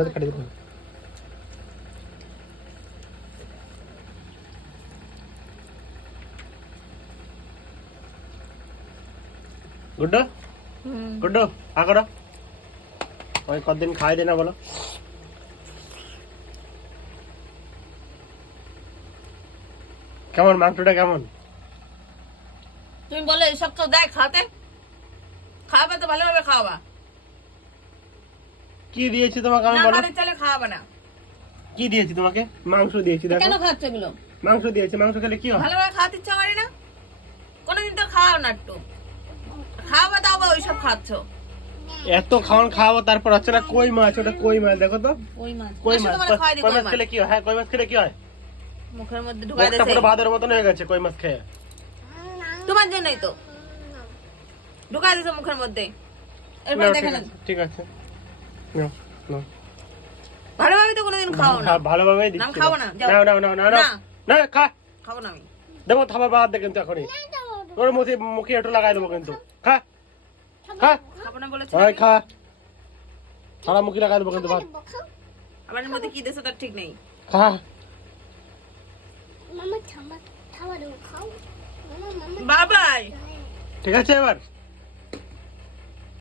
মধ্যে কাটি দেবো। গুড্ডু গুড্ডু আ করো, ওই কতদিন খাই দে না বলো। কেমন মাংসটা কেমন? তুমি বলে এসব তো দেখ খাতে, খাওয়াবে তো ভালোভাবে খাওয়াবা। কি দিয়েছি তোমাকে আমি না বলো? বাড়ির চালে খাওয়াবে না। কি দিয়েছি তোমাকে? মাংস দিয়েছি দেখো। কেন খাচ্ছ এগুলো? মাংস দিয়েছি, মাংস খেলে কি হয়? ভালোভাবে খাওয়াতে ইচ্ছা করে না? কোনোদিন তো খাওয়াও না একটু, খাওয়াবে তাও বা ওইসব খাচ্ছ। এত খাওয়ান খাওয়াবো তারপর হচ্ছে না কই মাছ, ওটা কই মাছ দেখো তো। কই মাছ, কই আসো মাছ, তোমারে খাওয়াই দিই কই কই মাছ মাছ। খেলে কি হয়? হ্যাঁ কই মাছ খেলে কি হয়? মুখের মধ্যে ঢুকাই মুখটা দেছে পুরো ভাতের মতন হয়ে গেছে কই মাছ খেয়ে। তোমার জন্যই তো ঢুকাই দিছো মুখের মধ্যে। এরপর নাও, দেখে ঠিক নেন আছে, ঠিক আছে নাও, নাও। ভালোভাবে তো কোনোদিন খাও না। হ্যাঁ, ভালোভাবেই নাম দিচ্ছি। খাবো না, যাও। নাও নাও নাও নাও নাও। না। না খা, খাবো না আমি। দেবো থাবা বাদ দে কিন্তু এখনই। তোর মুখে মুখে একটু লাগাই দেবো কিন্তু। খা খা, খাবো না বলেছি ওই আমি। খা, সারা মুখে লাগাই দেবো কিন্তু ভাত। আমার মধ্যে কি দেশে তার ঠিক নেই। খা। মামা থামা থামা দাও খাও মামা মামা বাবাই ঠিক আছে এবার